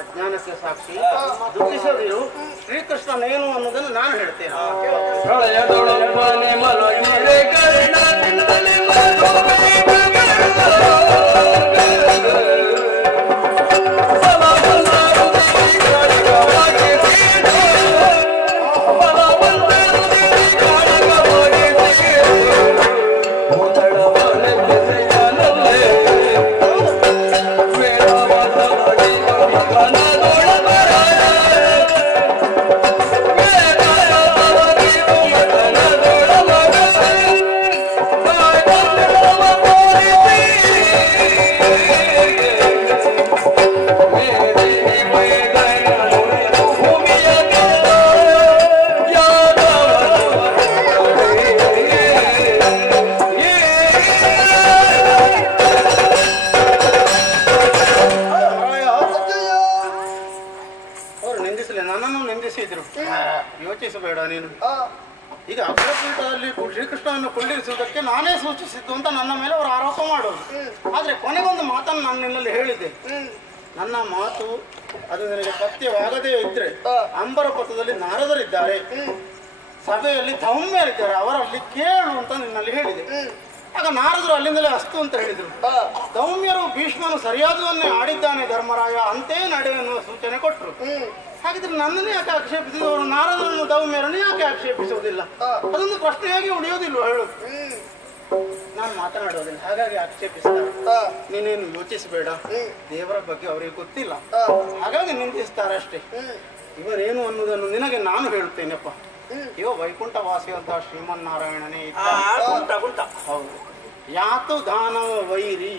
ಅಜ್ಞಾನಕ್ಕೆ ಸಾಕ್ಷಿ ದುಃಖಿಸದಿರು. ಶ್ರೀಕೃಷ್ಣನೇನು ಅನ್ನೋದನ್ನು ನಾನು ಹೇಳ್ತೇನೆ. ಯೋಚಿಸಬೇಡ ನೀನು. ಈಗ ಅಗ್ರಪೀಠದಲ್ಲಿ ಶ್ರೀಕೃಷ್ಣನನ್ನು ಕುಳ್ಳಿರಿಸುವುದಕ್ಕೆ ನಾನೇ ಸೂಚಿಸಿದ್ದು ಅಂತ ನನ್ನ ಮೇಲೆ ಅವರು ಆರೋಪ ಮಾಡೋದು. ಆದ್ರೆ ಕೊನೆಗೊಂದು ಮಾತನ್ನು ನಾನು ನಿನ್ನಲ್ಲಿ ಹೇಳಿದ್ದೆ. ನನ್ನ ಮಾತು ಅದು ನಿನಗೆ ಸತ್ಯವಾಗದೇ ಇದ್ರೆ ಅಂಬರ ಪಥದಲ್ಲಿ ನಾರದರಿದ್ದಾರೆ, ಸಭೆಯಲ್ಲಿ ಧೌಮ್ಯರಿದ್ದಾರೆ, ಅವರಲ್ಲಿ ಕೇಳು ಅಂತ ನಿನ್ನಲ್ಲಿ ಹೇಳಿದೆ. ಆಗ ನಾರದರು ಅಲ್ಲಿಂದಲೇ ಅಸ್ತು ಅಂತ ಹೇಳಿದ್ರು. ಧೌಮ್ಯರು ಭೀಷ್ಮನು ಸರಿಯಾದವನ್ನೇ ಆಡಿದ್ದಾನೆ ಧರ್ಮರಾಯ, ಅಂತೇ ನಡೆ ಎನ್ನುವ ಸೂಚನೆ ಕೊಟ್ಟರು. ಹಾಗಿದ್ರೆ ನನ್ನನ್ನೇ ಯಾಕೆ ಆಕ್ಷೇಪಿಸಿದವರು ನಾರದರನ್ನು ಧೌಮ್ಯರನ್ನು ಯಾಕೆ ಆಕ್ಷೇಪಿಸುವುದಿಲ್ಲ? ಅದೊಂದು ಪ್ರಶ್ನೆಯಾಗಿ ಉಳಿಯೋದಿಲ್ವ ಹೇಳು. ನಾನು ಮಾತನಾಡೋದಿಲ್ಲ, ಹಾಗಾಗಿ ಆಕ್ಷೇಪಿಸ್ತಾರೆ. ನೀನೇನು ಯೋಚಿಸಬೇಡ, ದೇವರ ಬಗ್ಗೆ ಅವರಿಗೆ ಗೊತ್ತಿಲ್ಲ, ಹಾಗಾಗಿ ನಿಂದಿಸ್ತಾರೆ ಅಷ್ಟೇ. ಇವರೇನು ಅನ್ನೋದನ್ನು ನಿನಗೆ ನಾನು ಹೇಳ್ತೇನೆಪ್ಪ. ಇವ ವೈಕುಂಠ ವಾಸಿಯಂತಹ ಶ್ರೀಮನ್ನಾರಾಯಣನೇ ಹೌದು. ಯಾತು ದಾನವ ವೈರಿ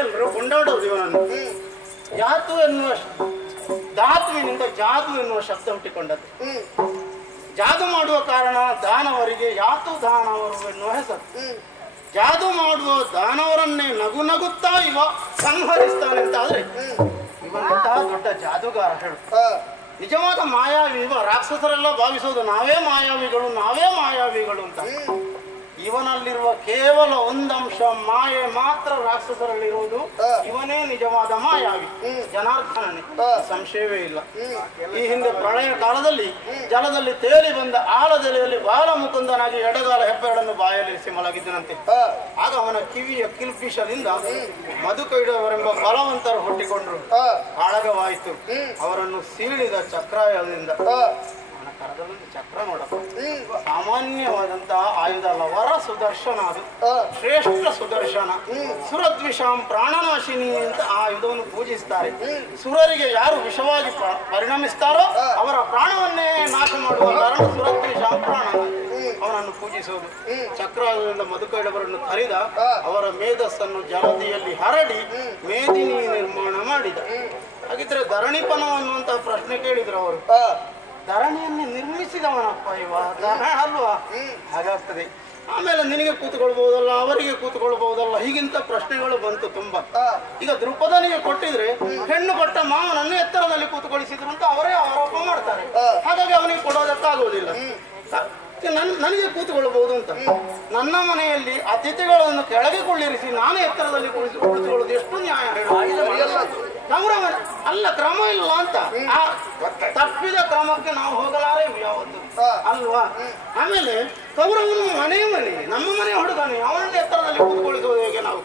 ಎಲ್ಲರೂ ಕೊಂಡಾಡೋದು ಇವನನ್ನು. ಯಾತು ಎನ್ನುವ ಧಾತುವಿನಿಂದ ಜಾದು ಎನ್ನುವ ಶಬ್ದ ಹುಟ್ಟಿಕೊಂಡದ್ದು. ಜಾದು ಮಾಡುವ ಕಾರಣ ದಾನವರಿಗೆ ಯಾತು ದಾನವರು ಎನ್ನುವ ಹೆಸರು. ಜಾದು ಮಾಡುವ ದಾನವರನ್ನೇ ನಗು ನಗುತ್ತಾ ಇವ ಸಂಹರಿಸ್ತಾನೆ ಅಂತ ಆದ್ರೆ ಇವನಂತಹ ದೊಡ್ಡ ಜಾದುಗಾರ ಹೇಳು. ನಿಜವಾದ ಮಾಯಾವಿ ಇವ. ರಾಕ್ಷಸರೆಲ್ಲ ಭಾವಿಸೋದು ನಾವೇ ಮಾಯಾವಿಗಳು ಅಂತ. ಇವನಲ್ಲಿರುವ ಕೇವಲ ಒಂದಂಶ ಮಾಯೆ ಮಾತ್ರ ರಾಕ್ಷಸರಲ್ಲಿರುವುದು. ಇವನೇ ನಿಜವಾದ ಮಾಯಾವಿ, ಜನಾರ್ದನನೇ, ಸಂಶಯವೇ ಇಲ್ಲ. ಈ ಹಿಂದೆ ಪ್ರಳಯ ಕಾಲದಲ್ಲಿ ಜಲದಲ್ಲಿ ತೇಲಿ ಬಂದ ಆಲದೆಲೆಯಲ್ಲಿ ಬಾಲಮುಕುಂದನಾಗಿ ಎಡಗಾಲ ಹೆಬ್ಬೆರಡನ್ನು ಬಾಯಲ್ಲಿರಿಸಿ ಮಲಗಿದ್ದನಂತೆ. ಆಗ ಅವನ ಕಿವಿಯ ಕಿಲ್ಪಿಷದಿಂದ ಮಧುಕೈಡವರೆಂಬ ಬಲವಂತರು ಹುಟ್ಟಿಕೊಂಡ್ರು. ಕಾಳಗವಾಯಿತು. ಅವರನ್ನು ಸೀಳಿದ ಚಕ್ರಾಯದಿಂದ ಕರದಲ್ಲೊಂದು ಚಕ್ರ ನೋಡಪ್ಪ, ಸಾಮಾನ್ಯವಾದಂತಹ ಆಯುಧ ಅಲ್ಲ, ವರ ಸುದರ್ಶನ. ಅದು ಶ್ರೇಷ್ಠ ಸುದರ್ಶನ. ಸುರದ್ವಿಷಾಂ ಪ್ರಾಣನಾಶಿನಿ ಅಂತ ಆ ಆಯುಧವನ್ನು ಪೂಜಿಸ್ತಾರೆ. ಸುರರಿಗೆ ಯಾರು ವಿಷವಾಗಿ ಪರಿಣಮಿಸ್ತಾರೋ ಅವರ ಪ್ರಾಣವನ್ನೇ ನಾಶ ಮಾಡುವ ಕಾರಣ ಸುರದ್ವಿಷಾಂ ಪ್ರಾಣ ಅವನನ್ನು ಪೂಜಿಸುವುದು. ಚಕ್ರದಿಂದ ಮಧುಕೈಡವರನ್ನು ಕರೆದ ಅವರ ಮೇಧಸ್ಸನ್ನು ಜಲದಿಯಲ್ಲಿ ಹರಡಿ ಮೇದಿನಿ ನಿರ್ಮಾಣ ಮಾಡಿದ. ಹಾಗಿದ್ರೆ ಧರಣಿಪನ ಅನ್ನುವಂತಹ ಪ್ರಶ್ನೆ ಕೇಳಿದ್ರು ಅವರು. ಧರಣಿಯನ್ನು ನಿರ್ಮಿಸಿದವನಪ್ಪ ಇವ, ಧರಣ ಅಲ್ವಾ? ಹಾಗಾಗ್ತದೆ. ಆಮೇಲೆ ನಿನಗೆ ಕೂತ್ಕೊಳ್ಬಹುದಲ್ಲ, ಅವರಿಗೆ ಕೂತ್ಕೊಳ್ಬಹುದಲ್ಲ, ಹೀಗಿಂತ ಪ್ರಶ್ನೆಗಳು ಬಂತು ತುಂಬಾ. ಈಗ ದ್ರುಪದನಿಗೆ ಕೊಟ್ಟಿದ್ರೆ ಹೆಣ್ಣು ಕೊಟ್ಟ ಮಾವನನ್ನು ಎತ್ತರದಲ್ಲಿ ಕೂತ್ಕೊಳಿಸಿದ್ರು ಅಂತ ಅವರೇ ಆರೋಪ ಮಾಡ್ತಾರೆ. ಹಾಗಾಗಿ ಅವನಿಗೆ ಕೊಡೋದಕ್ಕಾಗುವುದಿಲ್ಲ. ನನಗೆ ಕೂತ್ಕೊಳ್ಬಹುದು ಅಂತ. ನನ್ನ ಮನೆಯಲ್ಲಿ ಅತಿಥಿಗಳನ್ನು ಕೆಳಗೆ ಕುಳ್ಳಿರಿಸಿ ನಾನು ಎತ್ತರದಲ್ಲಿ ಕುಳಿತುಕೊಳ್ಳೋದು ಎಷ್ಟು ನ್ಯಾಯ ಗೌರವ ಅಲ್ಲ, ಕ್ರಮ ಇಲ್ಲ ಅಂತ. ಆ ತಪ್ಪಿದ ಕ್ರಮಕ್ಕೆ ನಾವು ಹೋಗಲಾರೇವು ಯಾವತ್ತು ಅಲ್ವಾ? ಆಮೇಲೆ ಕೌರವನು ಮನೆ ನಮ್ಮ ಮನೆ ಹುಡುಗನು, ಅವನನ್ನ ಎತ್ತರದಲ್ಲಿ ಕೂತ್ಕೊಳಿಸೋದು ಹೇಗೆ ನಾವು?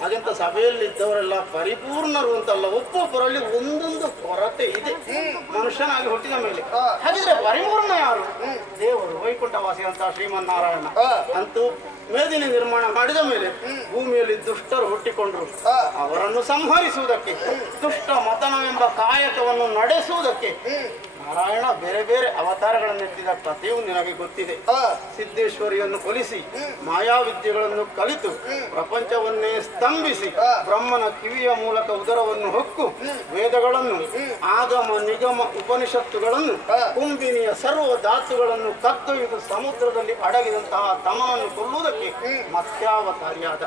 ಹಾಗೆಂತ ಸಭೆಯಲ್ಲಿ ಇದ್ದವರೆಲ್ಲ ಪರಿಪೂರ್ಣರು ಅಂತಲ್ಲ, ಒಬ್ಬೊಬ್ಬರಲ್ಲಿ ಒಂದೊಂದು ಕೊರತೆ ಇದೆ ಮನುಷ್ಯನಾಗಿ ಹುಟ್ಟಿದ ಮೇಲೆ. ಹಾಗಿದ್ರೆ ಪರಿಪೂರ್ಣ ಯಾರು? ದೇವರು, ವೈಕುಂಠವಾಸಿ ಅಂತ ಶ್ರೀಮನ್ನಾರಾಯಣ. ಅಂತೂ ಮೇದಿನಿ ನಿರ್ಮಾಣ ಮಾಡಿದ ಮೇಲೆ ಭೂಮಿಯಲ್ಲಿ ದುಷ್ಟರು ಹುಟ್ಟಿಕೊಂಡ್ರು. ಅವರನ್ನು ಸಂಹರಿಸುವುದಕ್ಕೆ, ದುಷ್ಟ ಮತನವೆಂಬ ಕಾಯಕವನ್ನು ನಡೆಸುವುದಕ್ಕೆ ನಾರಾಯಣ ಬೇರೆ ಬೇರೆ ಅವತಾರಗಳನ್ನೆತ್ತಿದ ಕಥೆಯೂ ನಿನಗೆ ಗೊತ್ತಿದೆ. ಸಿದ್ದೇಶ್ವರಿಯನ್ನು ಕೊಲಿಸಿ ಮಾಯಾವಿದ್ಯೆಗಳನ್ನು ಕಲಿತು ಪ್ರಪಂಚವನ್ನೇ ಸ್ತಂಭಿಸಿ ಬ್ರಹ್ಮನ ಕಿವಿಯ ಮೂಲಕ ಉದರವನ್ನು ಹೊಕ್ಕು ವೇದಗಳನ್ನು, ಆಗಮ ನಿಗಮ ಉಪನಿಷತ್ತುಗಳನ್ನು, ಕುಂಬಿನಿಯ ಸರ್ವ ಧಾತುಗಳನ್ನು ಕದ್ದೊಯ್ದು ಸಮುದ್ರದಲ್ಲಿ ಅಡಗಿದಂತಹ ತಮನನ್ನು ಕೊಲ್ಲುವುದಕ್ಕೆ ಮತ್ಸ್ಯಾವತಾರಿಯಾದ.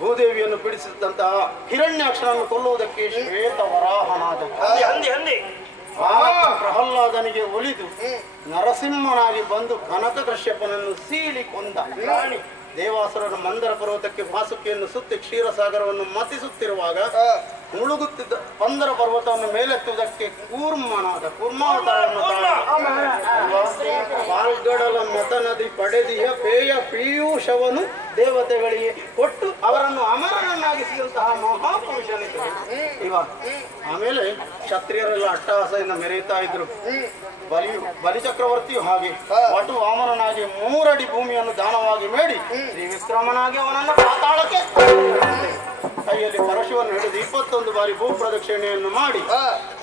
ಭೂದೇವಿಯನ್ನು ಬಿಡಿಸಿದಂತಹ ಹಿರಣ್ಯಾಕ್ಷರನ್ನು ಕೊಲ್ಲುವುದಕ್ಕೆ ಶ್ವೇತ ವರಾಹನಾದ. ಪ್ರಹ್ಲಾದನಿಗೆ ಒಲಿದು ನರಸಿಂಹನಾಗಿ ಬಂದು ಕನಕ ಕಶ್ಯಪನನ್ನು ಸೀಳಿ ಕೊಂದ. ದೇವಾಸುರರ ಮಂದರ ಪರ್ವತಕ್ಕೆ ವಾಸುಕಿಯನ್ನು ಸುತ್ತಿ ಕ್ಷೀರಸಾಗರವನ್ನು ಮತಿಸುತ್ತಿರುವಾಗ ಮುಳುಗುತ್ತಿದ್ದ ಪಂದರ ಪರ್ವತವನ್ನು ಮೇಲೆತ್ತುವುದಕ್ಕೆ ಕೂರ್ಮಾವತಾರವನ್ನು ಪಾಲ್ಗಡಲ ಮತ ನದಿ ಪಡೆದಿಯ ಪೇಯ ಪೀಯೂಷವನು ದೇವತೆಗಳಿಗೆ ಕೊಟ್ಟು ಅವರನ್ನು ಅಮರನನ್ನಾಗಿಸಿದಂತಹ ಮಹಾಪುರುಷನಿದ್ದರು ಇವಾಗ. ಆಮೇಲೆ ಕ್ಷತ್ರಿಯರೆಲ್ಲ ಅಟ್ಟಹಾಸದಿಂದ ಮೆರೆಯುತ್ತಾ ಇದ್ರು. ಬಲಿಚಕ್ರವರ್ತಿಯು ಹಾಗೆ ವಟು ವಾಮನನಾಗಿ 3 ಅಡಿ ಭೂಮಿಯನ್ನು ದಾನವಾಗಿ ಮಾಡಿ ಶ್ರೀ ವಿಕ್ರಮನಾಗಿ ಅವನನ್ನು ಪಾತಾಳಕ್ಕೆ ಕೈಯಲ್ಲಿ ಪರಶುವನ್ನು ಹಿಡಿದು 21 ಬಾರಿ ಭೂ ಪ್ರದಕ್ಷಿಣೆಯನ್ನು ಮಾಡಿ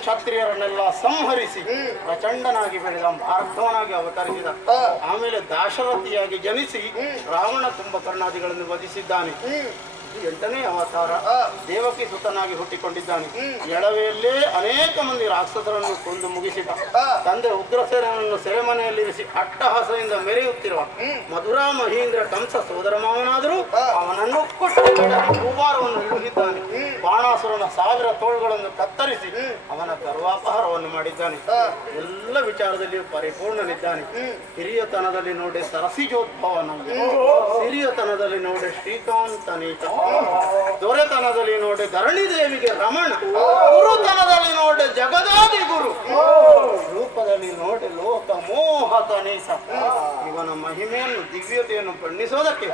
ಕ್ಷತ್ರಿಯರನ್ನೆಲ್ಲ ಸಂಹರಿಸಿ ಪ್ರಚಂಡನಾಗಿ ಬೆಳೆದ ಭಾರ್ಗವನಾಗಿ ಅವತರಿಸಿದ. ಆಮೇಲೆ ದಾಶರಥಿಯಾಗಿ ಜನಿಸಿ ರಾವಣ ಕುಂಭಕರ್ಣಾದಿಗಳನ್ನು ವಧಿಸಿದ್ದಾನೆ. 8ನೇ ಅವತಾರ. ದೇವಕಿ ಸುತನಾಗಿ ಹುಟ್ಟಿಕೊಂಡಿದ್ದಾನೆ. ಎಳವೆಯಲ್ಲೇ ಅನೇಕ ಮಂದಿ ರಾಕ್ಷಸರನ್ನು ಕೊಂದು ಮುಗಿಸಿದ. ತಂದೆ ಉಗ್ರಸೇನನ್ನು ಸೆರೆಮನೆಯಲ್ಲಿರಿಸಿ ಅಟ್ಟಹಾಸದಿಂದ ಮೆರೆಯುತ್ತಿರುವ ಮಧುರಾ ಮಹೀಂದ್ರ ಕಂಸ ಸೋದರ ಮಾವನಾದರೂ ಅವನನ್ನು ಕೊಟ್ಟು ಭೂಭಾರವನ್ನು ಇಡುತ್ತಿದ್ದಾನೆ. ಬಾಣಾಸುರನ 1000 ತೋಳುಗಳನ್ನು ಕತ್ತರಿಸಿ ಅವನ ಗರ್ವಾಪಹಾರವನ್ನು ಮಾಡಿದ್ದಾನೆ. ಎಲ್ಲ ವಿಚಾರದಲ್ಲಿಯೂ ಪರಿಪೂರ್ಣನಿದ್ದಾನೆ. ಹಿರಿಯತನದಲ್ಲಿ ನೋಡಿ ಸರಸಿಜೋದ್ಭವನಾಗಿ, ಹಿರಿಯತನದಲ್ಲಿ ನೋಡಿ ಶ್ರೀಕಾಂತನೀತ, ದೊರೆತನದಲ್ಲಿ ನೋಡಿ ಧರಣಿ ದೇವಿಗೆ ರಮಣ, ಗುರುತನದಲ್ಲಿ ನೋಡಿ ಜಗದಾದಿ ಗುರು, ರೂಪದಲ್ಲಿ ನೋಡಿ ಲೋಕ ಮೋಹಕನೀಸ. ಇವನ ಮಹಿಮೆಯನ್ನು ದಿವ್ಯತೆಯನ್ನು ಬಣ್ಣಿಸೋದಕ್ಕೆ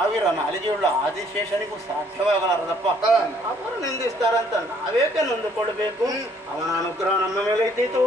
1000 ನಾಲಿಗೆಯುಳ್ಳ ಆದಿಶೇಷನಿಗೂ ಸಾಧ್ಯವಾಗಲಾರದಪ್ಪ. ಅವರು ನಿಂದಿಸ್ತಾರಂತ ನಾವೇಕೆ ನೊಂದುಕೊಳ್ಬೇಕು? ಅವನ ಅನುಗ್ರಹ ನಮ್ಮ ಮೇಲೆ ಇದ್ದೀತು.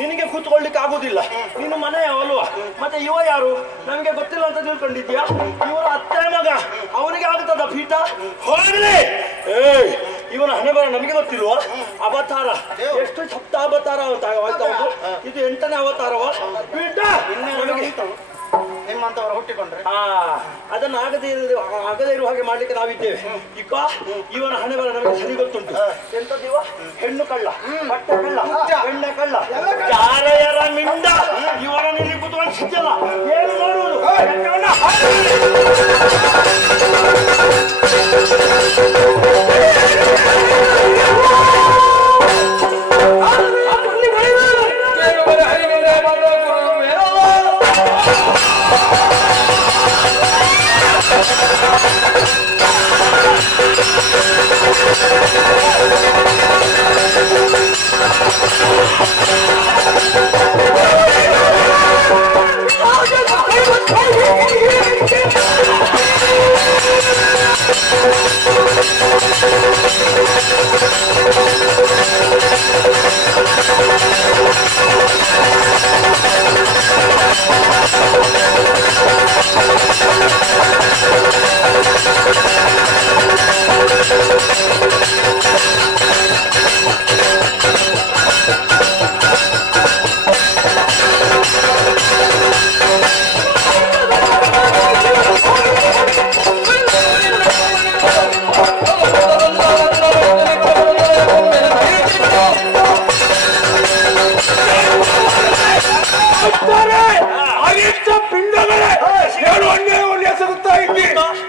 ನಿನಗೆ ಕೂತ್ಕೊಳ್ಳಿಕ್ಕೆ ಆಗುದಿಲ್ಲ. ನೀನು ಮನೆಯವಲ್ವಾ? ಮತ್ತೆ ಇವ ಯಾರು ನನಗೆ ಗೊತ್ತಿಲ್ಲ ಅಂತ ತಿಳ್ಕೊಂಡಿದ್ಯಾ? ಇವರ ಅತ್ತೆ ಮಗ, ಅವನಿಗೆ ಆಗ್ತದ ಪೀಠ? ಹೋಗಲಿ. ಇವನ ಹಣೆ ಬರ ನಮಗೆ ಗೊತ್ತಿಲ್ವಾ? ಅವತಾರ ಎಷ್ಟು ಸಪ್ತ ಅವತಾರ ಇದು 8ನೇ ಅವತಾರವ ಪೀಠ. ನಿಮ್ಮಂತವರು ಹುಟ್ಟಿಕೊಂಡ್ರೆ ಅದನ್ನು ಆಗದೇ ಇರುವ ಹಾಗೆ ಮಾಡ್ಲಿಕ್ಕೆ ನಾವಿದ್ದೇವೆ. ಈಗ ಇವನ ಹಣೆ ಬರ ನಮಗೆ ಸರಿ ಗೊತ್ತುಂಟು. ಎಂತದಿವ? ಹೆಣ್ಣು ಕಳ್ಳ, ಬಟ್ಟೆ ಕಳ್ಳ, ಎಣ್ಣೆ ಕಳ್ಳ, ಯಾರೆಯರ ಮಿಂಡ. ಇವನ ನಿಲ್ಲಿ ಕುತ್ಕೊಂಡಿದ್ದಲ್ಲ, ಏನು ಮಾಡುವುದು?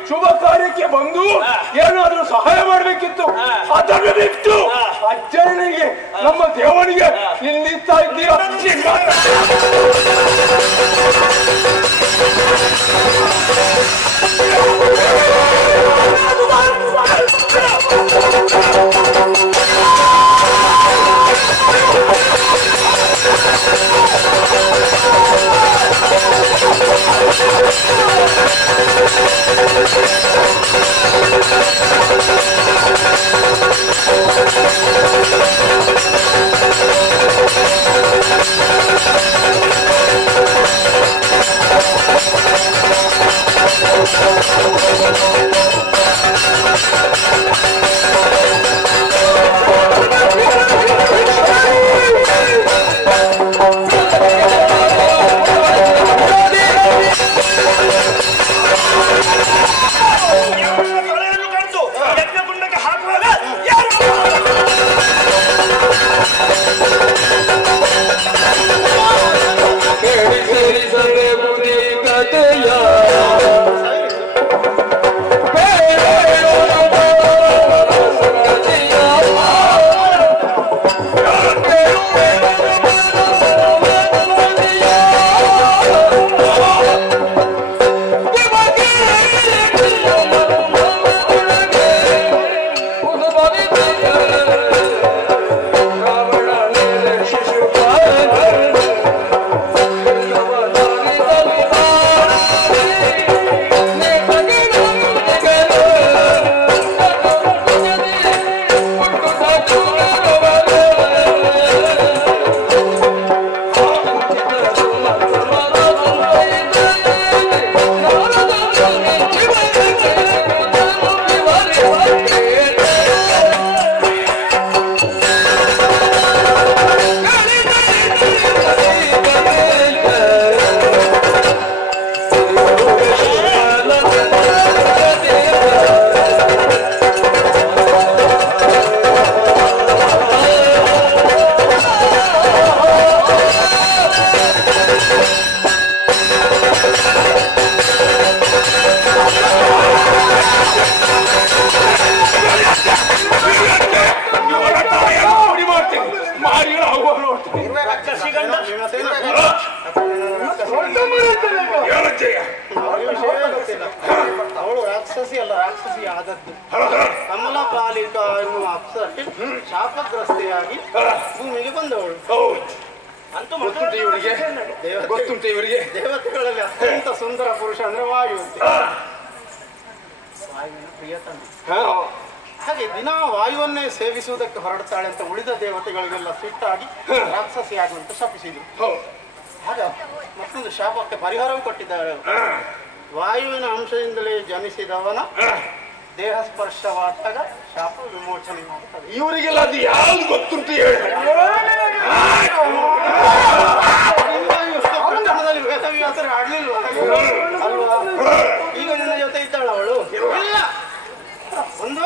ಶುಭ ಕಾರ್ಯಕ್ಕೆ ಬಂದು ಏನಾದ್ರೂ ಸಹಾಯ ಮಾಡಬೇಕಿತ್ತು. ಅದನ್ನು ಬಿಟ್ಟು ಅಜ್ಜನಿಗೆ ನಮ್ಮ ದೇವನಿಗೆ ನಿಲ್ಲಿಸ್ತಾ ಇದ್ದೀರಾ? ಅವಳು ರಾಕ್ಷಸಿ ಅಲ್ಲ, ರಾಕ್ಷಸಿ ಆದದ್ದು. ಕಮಲಪಾಲಿಕ ಎನ್ನುವ ಅಪ್ಸರೆ ಶಾಪಗ್ರಸ್ತೆಯಾಗಿ ಭೂಮಿಗೆ ಬಂದವಳು. ಅಂತೂ ಗೊತ್ತುಂಟು ಇವರಿಗೆ, ಗೊತ್ತುಂಟು ಇವರಿಗೆ. ದೇವತೆಗಳಲ್ಲಿ ಅತ್ಯಂತ ಸುಂದರ ಪುರುಷ ಅಂದ್ರೆ ವಾಯು ಅಂತ, ವಾಯುವಿನ ಪ್ರಿಯತಮ. ಹಾಗೆ ದಿನ ವಾಯುವನ್ನೇ ಸೇವಿಸುವುದಕ್ಕೆ ಹೊರಡ್ತಾಳೆ ಅಂತ ಉಳಿದ ದೇವತೆಗಳಿಗೆಲ್ಲ ಸಿಟ್ಟಾಗಿ ರಾಕ್ಷಸಿ ಆಗುವಂತ ಶಪಿಸಿದ್ರು. ಆಗ ಮತ್ತೊಂದು ಶಾಪಕ್ಕೆ ಪರಿಹಾರವೂ ಕೊಟ್ಟಿದ್ದಾರೆ. ವಾಯುವಿನ ಅಂಶದಿಂದಲೇ ಜನಿಸಿದವನ ದೇಹ ಸ್ಪರ್ಶವಾದಾಗ ಶಾಪ ವಿಮೋಚನೆ ಮಾಡುತ್ತದೆ. ಇವರಿಗೆಲ್ಲ ಅದು ಯಾವ್ದು ಗೊತ್ತುಂಟು ಹೇಳಿ. ವೇದವ್ಯಾಸರು ಆಡ್ಲಿಲ್ವ ಅಲ್ವಾ? ಈಗ ನಿನ್ನ ಜೊತೆ ಇದ್ದಾಳ ಅವಳು? ಇಲ್ಲ, ಒಂದು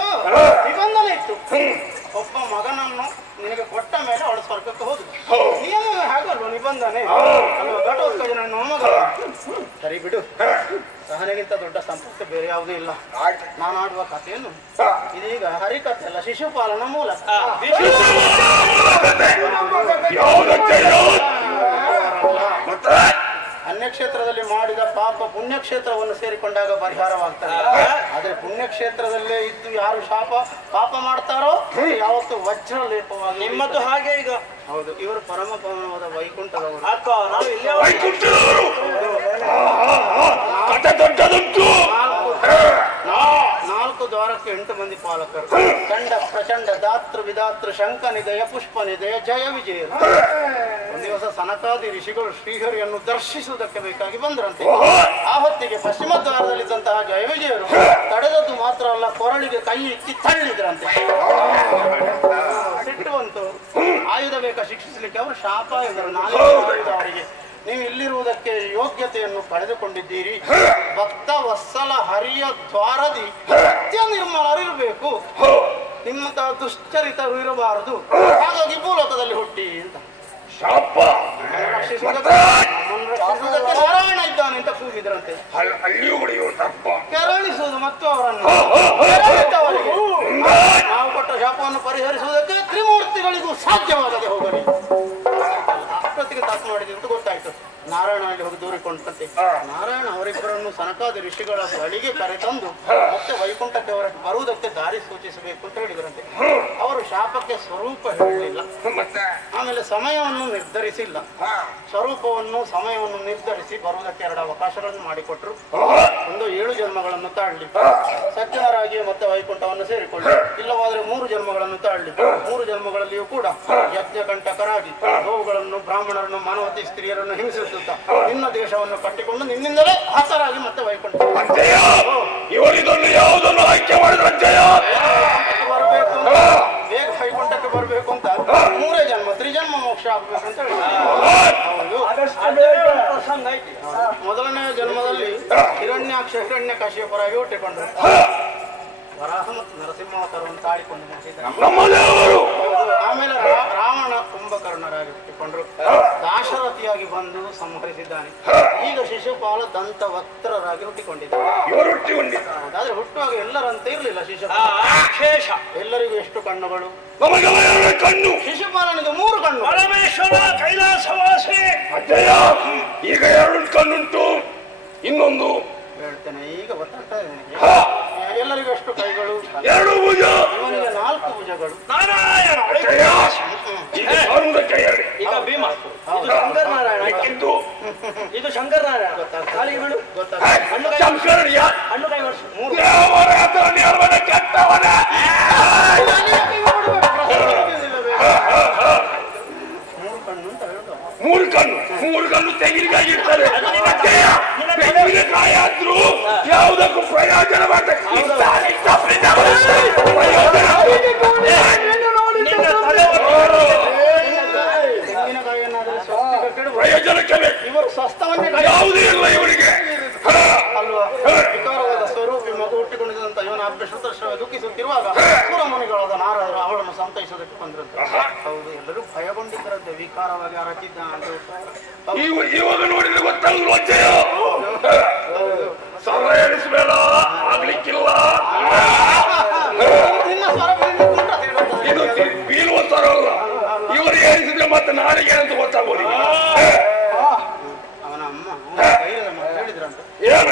ನಿಬಂಧನೆ ಇತ್ತು. ಒಬ್ಬ ಮಗನನ್ನು ನಿನಗೆ ಕೊಟ್ಟ ಮೇಲೆ ಅವಳು ಸ್ವರ್ಗಕ್ಕೆ ಹೋದ್ರು. ನಿಯಮವೇ ಹಾಗಲ್ವ ನಿಬಂಧನೆ ಅಲ್ವಾ? ಘಟೋತ್ಕಜನ ಮೊಮ್ಮಗ. ಸರಿ ಬಿಡು, ಸಹನೆಗಿಂತ ದೊಡ್ಡ ಸಂಪತ್ತು ಬೇರೆ ಯಾವುದೂ ಇಲ್ಲ. ನಾನು ಆಡುವ ಕಥೆಯನ್ನು ಇದೀಗ ಹರಿಕಥೆ ಅಲ್ಲ, ಶಿಶುಪಾಲನ ಮೂಲ. ಅನ್ಯಕ್ಷೇತ್ರದಲ್ಲಿ ಮಾಡಿದ ಪಾಪ ಪುಣ್ಯಕ್ಷೇತ್ರವನ್ನು ಸೇರಿಕೊಂಡಾಗ ಪರಿಹಾರವಾಗ್ತದೆ. ಆದ್ರೆ ಪುಣ್ಯಕ್ಷೇತ್ರದಲ್ಲೇ ಇದ್ದು ಯಾರು ಪಾಪ ಮಾಡ್ತಾರೋ ಯಾವತ್ತು ವಜ್ರ ಲೇಪವಾಗಿ. ನಿಮ್ಮದು ಹಾಗೆ ಈಗ. ಹೌದು, ಇವರು ಪರಮ ಪವನವಾದ ವೈಕುಂಠದವರು. ನಾವು ಇಲ್ಲೇ ನಾಲ್ಕು ದ್ವಾರಕ್ಕೆ 8 ಮಂದಿ ಪಾಲಕರು. ಚಂಡ ಪ್ರಚಂಡ ದಾತೃ ವಿದಾತೃ ಶಂಕ ನಿದಯ ಪುಷ್ಪ ನಿದಯ ಜಯ ವಿಜಯ. ಒಂದು ದಿವಸ ಸನಕಾದಿ ಋಷಿಗಳು ಶ್ರೀಹರಿಯನ್ನು ದರ್ಶಿಸುವುದಕ್ಕೆ ಬೇಕಾಗಿ ಬಂದ್ರಂತೆ. ಆ ಹೊತ್ತಿಗೆ ಪಶ್ಚಿಮ ದ್ವಾರದಲ್ಲಿದ್ದಂತಹ ಜಯ ವಿಜಯರು ತಡೆದದ್ದು ಮಾತ್ರ ಅಲ್ಲ, ಕೊರಳಿಗೆ ಕೈ ಇಕ್ಕಿ ತಳ್ಳಿದ್ರಂತೆ. ಸಿಟ್ಟುವಂತು. ಆಯುಧ ಬೇಕಾ ಶಿಕ್ಷಿಸಲಿಕ್ಕೆ? ಅವರು ಶಾಪ ಎಂದರು. ನಾಲ್ಕು ಆಯುಧ ಅವರಿಗೆ. ನೀವು ಇಲ್ಲಿರುವುದಕ್ಕೆ ಯೋಗ್ಯತೆಯನ್ನು ಪಡೆದುಕೊಂಡಿದ್ದೀರಿ. ಭಕ್ತ ವತ್ಸಲ ಹರಿಯ ದ್ವಾರದಿ ಸತ್ಯ ನಿರ್ಮಲರಿರಬೇಕು, ನಿಮ್ಮಂತಹ ದುಶ್ಚರಿತರು ಇರಬಾರದು. ಹಾಗಾಗಿ ಭೂಲೋಕದಲ್ಲಿ ಹುಟ್ಟಿ ಅಂತ ಶಾಪ ರಕ್ಷಿಸುವುದಕ್ಕೆ ನಾರಾಯಣ ಇದ್ದಾನೆ ಅಂತ ಕೂಗಿದ್ರಂತೆ. ಕೆರಳಿಸುವುದು ಮತ್ತು ಅವರನ್ನು ನಾವು ಕೊಟ್ಟ ಶಾಪವನ್ನು ಪರಿಹರಿಸುವುದಕ್ಕೆ ತ್ರಿಮೂರ್ತಿಗಳಿಗೂ ಸಾಧ್ಯವಾಗದೆ ಹೋಗಲಿ. ಅಷ್ಟೊತ್ತಿಗೆ ತಪ್ಪು ಮಾಡಿದೆ ಅಂತ ಗೊತ್ತಾಯ್ತು. ನಾರಾಯಣ ಅಲ್ಲಿ ಹೋಗಿ ದೂರಿಕೊಂಡಂತೆ. ನಾರಾಯಣ ಅವರಿಬ್ಬರನ್ನು ಸನಕಾದಿ ಋಷಿಗಳ ಬಳಿಗೆ ಕರೆತಂದು ಮತ್ತೆ ವೈಕುಂಠಕ್ಕೆ ಬರುವುದಕ್ಕೆ ದಾರಿ ಸೂಚಿಸಬೇಕು ಅಂತ ಹೇಳಿದ್ರಂತೆ. ಅವರು ಶಾಪಕ್ಕೆ ಸ್ವರೂಪ ಹೇಳಲಿಲ್ಲ, ಆಮೇಲೆ ಸಮಯವನ್ನು ನಿರ್ಧರಿಸಿಲ್ಲ. ಸ್ವರೂಪವನ್ನು ಸಮಯವನ್ನು ನಿರ್ಧರಿಸಿ ಬರುವುದಕ್ಕೆ 2 ಅವಕಾಶಗಳನ್ನು ಮಾಡಿಕೊಟ್ರು. ಒಂದು 7 ಜನ್ಮಗಳನ್ನು ತಾಳ್ಲಿ, ಸಜ್ಜನರಾಗಿ ಮತ್ತೆ ವೈಕುಂಠವನ್ನು ಸೇರಿಕೊಳ್ಳಿ. ಇಲ್ಲವಾದ್ರೆ 3 ಜನ್ಮಗಳನ್ನು ತಾಳ್ಲಿ. 3 ಜನ್ಮಗಳಲ್ಲಿಯೂ ಕೂಡ ಯಜ್ಞ ಕಂಟಕರಾಗಿ ಗೋವುಗಳನ್ನು, ಬ್ರಾಹ್ಮಣರನ್ನು, ಮಾನವತಿ ಸ್ತ್ರೀಯರನ್ನು ಹಿಂಸಿಸುತ್ತ ನಿನ್ನ ದೇಶವನ್ನು ಕಟ್ಟಿಕೊಂಡು ನಿನ್ನಿಂದಲೇ ಹಸರಾಗಿ ಮತ್ತೆ ವೈಕುಂಠ ಇವರಿದನ್ನು ಯಾವುದನ್ನು ಆಯ್ಕೆ ಮಾಡಿದ್ರೆ ಬರಬೇಕು, ಬೇಗ ವೈಕುಂಠಕ್ಕೆ ಬರಬೇಕು ಅಂತ 3 ಜನ್ಮ ತ್ರಿಜನ್ಮ ಮೋಕ್ಷ ಆಗ್ಬೇಕು ಅಂತ ಹೇಳಿ. ಮೊದಲನೇ ಜನ್ಮದಲ್ಲಿ ಹಿರಣ್ಯಾಕ್ಷ ಹಿರಣ್ಯ ಕಶ್ಯಪರಾಗಿ ಹುಟ್ಟಿಕೊಂಡ್ರು. ವರಾಹ ಮತ್ತು ನರಸಿಂಹಾವತಾರವನ್ನು ತಾಳಿಕೊಂಡು ಆಮೇಲೆ ರಾವಣ ಕುಂಭಕರ್ಣರಾಗಿ ಹುಟ್ಟಿಕೊಂಡ್ರು. ದಾಶರಥಿಯಾಗಿ ಬಂದು ಸಂಹರಿಸಿದ್ದಾನೆ. ಈಗ ಶಿಶುಪಾಲ ದಂತ ವಕ್ತ್ರರಾಗಿ ಹುಟ್ಟಿಕೊಂಡಿದ್ದಾರೆ. ಆದ್ರೆ ಹುಟ್ಟುವಾಗ ಎಲ್ಲರಂತೆ ಇರಲಿಲ್ಲ ಶಿಶುಪಾಲ. ಎಲ್ಲರಿಗೂ ಎಷ್ಟು ಕಣ್ಣುಗಳು? ಶಿಶುಪಾಲನಿಗೆ 3 ಕಣ್ಣು. ಪರಮೇಶ್ವರ ಕೈಲಾಸವಾಸಿ. ಈಗ 2 ಕಣ್ಣುಂಟು, ಇನ್ನೊಂದು ಹೇಳ್ತೇನೆ ಈಗ ಗೊತ್ತಾಗ್ತಾ ಇದೆ ನನಗೆ. ಎಲ್ಲರಿಗೂ ಎಷ್ಟು ಕೈಗಳು? 2 ಭುಜ. ಇವನಿಗೆ 4 ಭುಜಗಳು. ನಾರಾಯಣ ಈಗ ಭೀಮ. ಇದು ಶಂಕರ ನಾರಾಯಣ. ಇದು ಶಂಕರ ನಾರಾಯಣ. ಕಾಲಿಗೆ ಬಿಡು. ಹಣ್ಣು ಕೈ ವರ್ಷ 3 ಕಣ್ಣು ಅಂತ ಹೇಳುದು. 3 ಕಣ್ಣು ತೆಂಗಿನಕಾಯಿರ್ತಾರೆ. ತೆಂಗಿನಕಾಯಿ ಆದ್ರೂ ಯಾವುದಕ್ಕೂ ಪ್ರಯೋಜನ ಪ್ರಯೋಜನಕ್ಕೆ ಇವರು ಸ್ವಸ್ಥವನ್ನೇ ಯಾವುದೂ ಇಲ್ಲ ಇವರಿಗೆ ಅಲ್ವಾ? ವಿಕಾರವಾದ ಸ್ವರೂಪಿ ಮಗು ಹುಟ್ಟಿಕೊಂಡಿದ್ದಂತ ಇವನ ಅಭ್ಯಶ್ರುತ ದುಃಖಿಸುತ್ತಿರುವಾಗ ಸುರಮುನಿಗಳಾದ ನಾರದರು ಅವಳನ್ನು ಸಂತೈಸೋದಕ್ಕೆ ಬಂದ್ರಂತೆ. ಹೌದು, ಎಲ್ಲರೂ ಭಯಗೊಂಡಿದ್ದರಂತೆ. ವಿಕಾರವಾಗಿ ರಚಿದ್ದ ಇವಾಗ ನೋಡಿದ್ರೆ ಗೊತ್ತಾಗಲು ಅಜ್ಜಯ್ಯ ಸರ ಎಣಿಸ್ಬೇಡ, ಆಗ್ಲಿಕ್ಕಿಲ್ಲ. ಇದು ಬೀಳುವ ಸರ ಅಲ್ಲ. ಇವರು ಏನಿಸಿದ್ರೆ ಮತ್ತೆ ನಾಳೆಗೆ ಅಂತ ಗೊತ್ತಾಗೋದು. ಧೈರ್ಯದ ಮಾತು ಹೇಳಿದ್ರಂತೆ. ಏನು